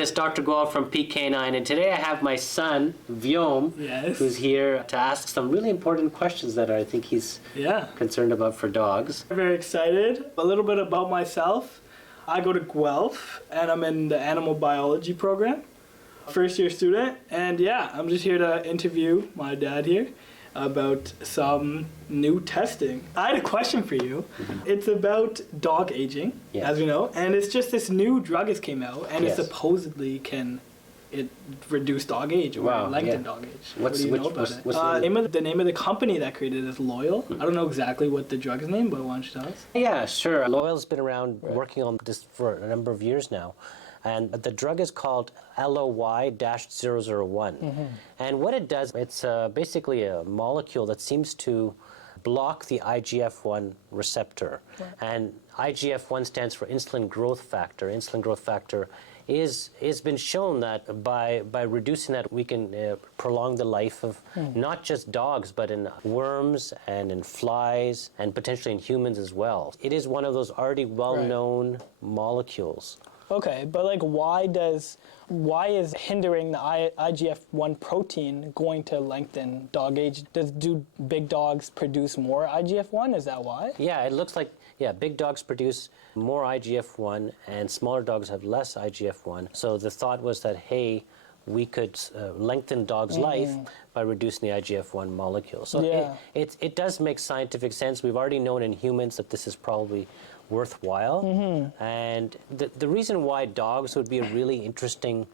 everyone. It's Dr. Goel from Canine, and today I have my son, Vyom, who's here to ask some really important questions that I think he's concerned about for dogs. Very excited. A little bit about myself. I go to Guelph, and I'm in the animal biology program, first-year student, and I'm just here to interview my dad here about some new testing. I had a question for you. It's about dog aging, as we know, and it's just this new drug has came out, and it supposedly can reduce dog age or lengthen dog age. What do you know about it? The name of the company that created it is Loyal. I don't know exactly what the drug is named, but why don't you tell us? Yeah, sure. Loyal's been around working on this for a number of years now. And the drug is called LOY-001. And what it does, it's basically a molecule that seems to block the IGF-1 receptor. And IGF-1 stands for insulin growth factor. Insulin growth factor is been shown that by reducing that, we can prolong the life of not just dogs, but in worms and in flies and potentially in humans as well. It is one of those already well-known molecules. Okay, but like why is hindering the IGF-1 protein going to lengthen dog age? Do big dogs produce more IGF-1? Is that why? Yeah, it looks like, big dogs produce more IGF-1 and smaller dogs have less IGF-1. So the thought was that, hey, we could lengthen dogs' life by reducing the IGF-1 molecule. So it does make scientific sense. We've already known in humans that this is probably worthwhile. And the reason why dogs would be a really interesting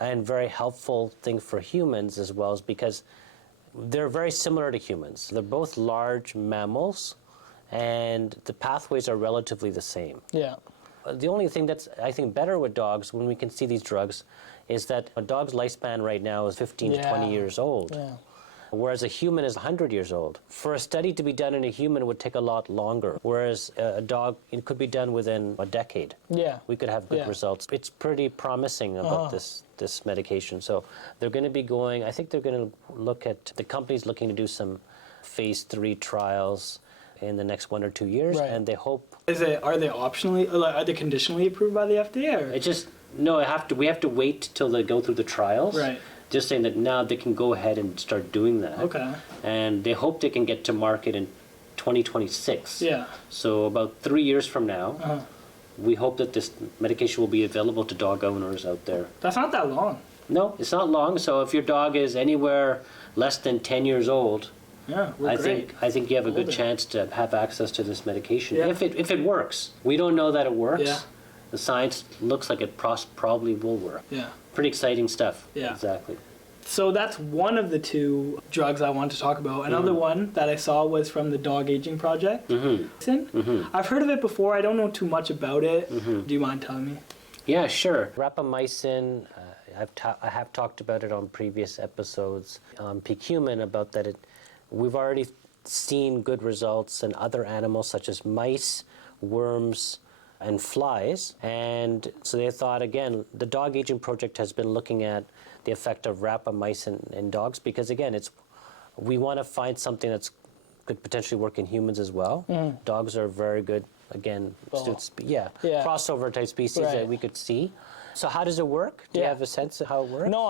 and very helpful thing for humans as well is because they're very similar to humans. They're both large mammals, and the pathways are relatively the same. The only thing that's, I think, better with dogs when we can see these drugs is that a dog's lifespan right now is 15 to 20 years old. Whereas a human is 100 years old. For a study to be done in a human, it would take a lot longer, whereas a dog, it could be done within a decade. We could have good results. It's pretty promising about this medication. So they're going to be going, I think they're going to look at, the company's looking to do some phase 3 trials in the next 1 or 2 years, and they hope... Are they optionally, are they conditionally approved by the FDA? Or? We have to wait till they go through the trials. Just saying that now they can go ahead and start doing that. And they hope they can get to market in 2026. So about 3 years from now, we hope that this medication will be available to dog owners out there. That's not that long. No, it's not long. So if your dog is anywhere less than 10 years old, I think you have a good chance to have access to this medication if it works. We don't know that it works. The science looks like it probably will work. Pretty exciting stuff. Exactly. So that's one of the two drugs I wanted to talk about. Another one that I saw was from the Dog Aging Project. I've heard of it before. I don't know too much about it. Do you mind telling me? Yeah, sure. Rapamycin, I have talked about it on previous episodes on Peak Human about that we've already seen good results in other animals such as mice, worms, and flies. And so they thought, again, the Dog Aging Project has been looking at the effect of rapamycin in dogs because, again, we want to find something that could potentially work in humans as well. Dogs are very good, again, crossover type species that we could see. So how does it work? Do you have a sense of how it works? No,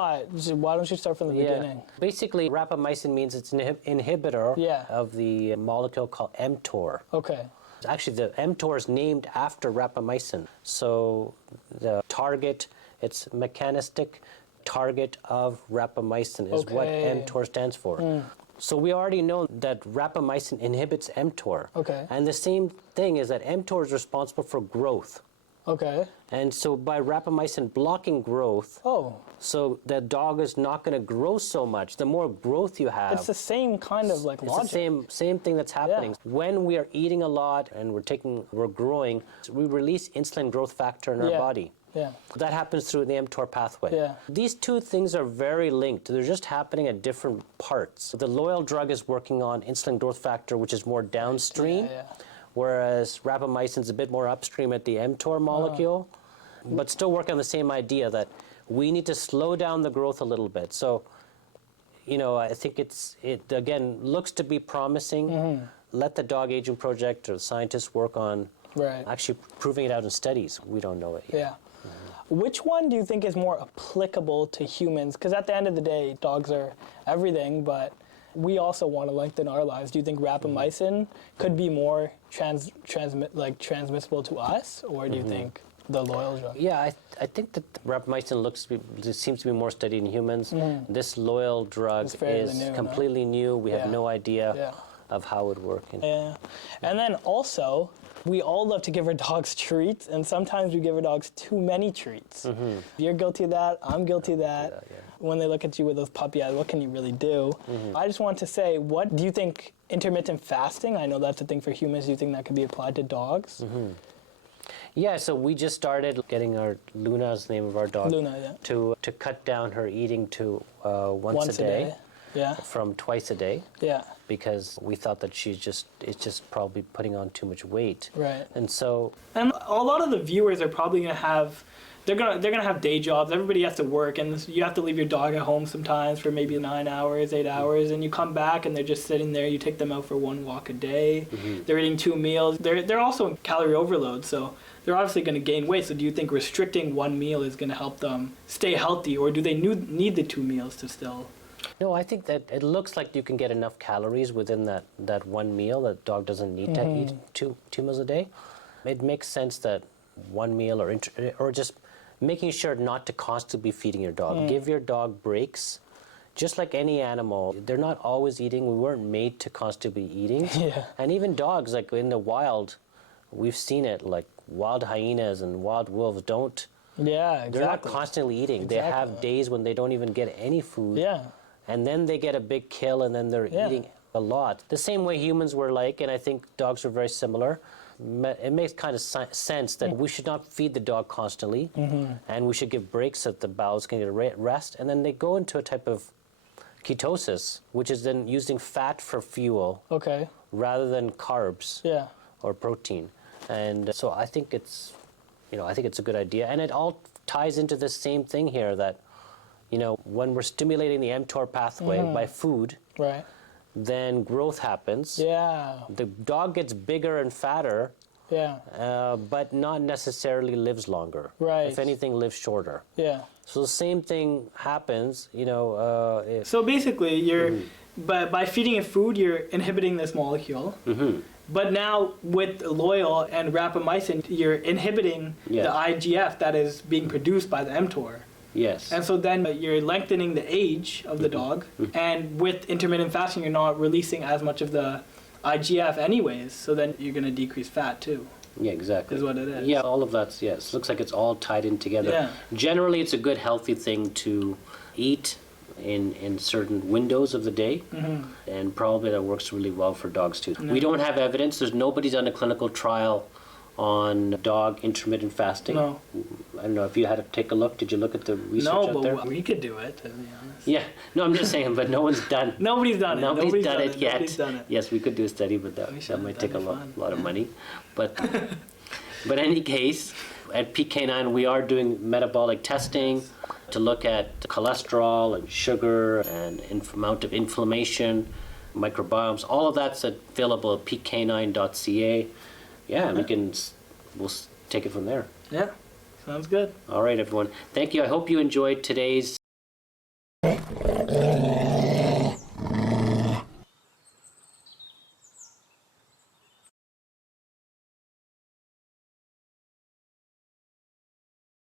why don't you start from the beginning? Basically, rapamycin means it's an inhibitor of the molecule called mTOR. Actually, the mTOR is named after rapamycin. So the target, its mechanistic target of rapamycin is what mTOR stands for. So we already know that rapamycin inhibits mTOR. And the same thing is that mTOR is responsible for growth. And so by rapamycin blocking growth, so the dog is not going to grow so much. The more growth you have, it's the same kind of like logic. It's the same thing that's happening. When we are eating a lot and we're growing, we release insulin growth factor in our body. That happens through the mTOR pathway. These two things are very linked. They're just happening at different parts. The Loyal drug is working on insulin growth factor, which is more downstream. Whereas rapamycin is a bit more upstream at the mTOR molecule, but still work on the same idea that we need to slow down the growth a little bit. So, I think it again looks to be promising. Let the Dog Aging Project or the scientists work on actually proving it out in studies. We don't know it yet. Which one do you think is more applicable to humans? Because at the end of the day, dogs are everything, but we also want to lengthen our lives. Do you think rapamycin could be more transmissible to us, or do you think the loyal drug? Yeah, I think that rapamycin seems to be more studied in humans. This loyal drug is new, completely new. We have no idea of how it would work. Yeah. And then also, we all love to give our dogs treats, and sometimes we give our dogs too many treats. You're guilty of that, I'm guilty of that. When they look at you with those puppy eyes, what can you really do? I just want to say, what do you think intermittent fasting, I know that's a thing for humans, do you think that could be applied to dogs? Yeah, so we just started getting our Luna's the name of our dog, to cut down her eating to once a day. From twice a day. Because we thought that it's just probably putting on too much weight. And so, and a lot of the viewers are probably gonna have, they're gonna have day jobs. Everybody has to work, and you have to leave your dog at home sometimes for maybe 9 hours, 8 hours, and you come back and they're just sitting there. You take them out for 1 walk a day. They're eating 2 meals. They're also in calorie overload, so they're obviously going to gain weight. So do you think restricting 1 meal is going to help them stay healthy, or do they need the 2 meals to still? No, I think that it looks like you can get enough calories within that 1 meal. That dog doesn't need to eat two meals a day. It makes sense that 1 meal or just making sure not to constantly be feeding your dog. Give your dog breaks. Just like any animal, they're not always eating. We weren't made to constantly be eating. And even dogs, like in the wild, we've seen it, like wild hyenas and wild wolves don't. They're not constantly eating. They have days when they don't even get any food. And then they get a big kill, and then they're eating a lot. The same way humans were like, and I think dogs are very similar. It makes kind of sense that we should not feed the dog constantly, and we should give breaks so that the bowels can get rest, and then they go into a type of ketosis, which is then using fat for fuel rather than carbs or protein. And so I think it's a good idea, and it all ties into the same thing here that, when we're stimulating the mTOR pathway by food, then growth happens. The dog gets bigger and fatter, but not necessarily lives longer. If anything, lives shorter. So the same thing happens, So basically, you're by feeding it food, you're inhibiting this molecule. But now with Loyal and rapamycin, you're inhibiting the IGF that is being produced by the mTOR. And so then you're lengthening the age of the dog, and with intermittent fasting, you're not releasing as much of the IGF anyways, so then you're going to decrease fat too. Exactly. Is what it is. All of that's, it looks like it's all tied in together. Generally, it's a good, healthy thing to eat in certain windows of the day, and probably that works really well for dogs too. We don't have evidence. Nobody's done a clinical trial on dog intermittent fasting. I don't know if you had to take a look. Did you look at the research out there? No, but we could do it, to be honest. No, I'm just saying, but no one's done. Nobody's done it. Nobody's done it yet. Nobody's done it. Yes, we could do a study, but that might take a lot of money. But in any case, at Canine, we are doing metabolic testing to look at cholesterol and sugar and amount of inflammation, microbiomes. All of that's available at peakcanine.ca. We'll take it from there. Sounds good. All right, everyone. Thank you. I hope you enjoyed today's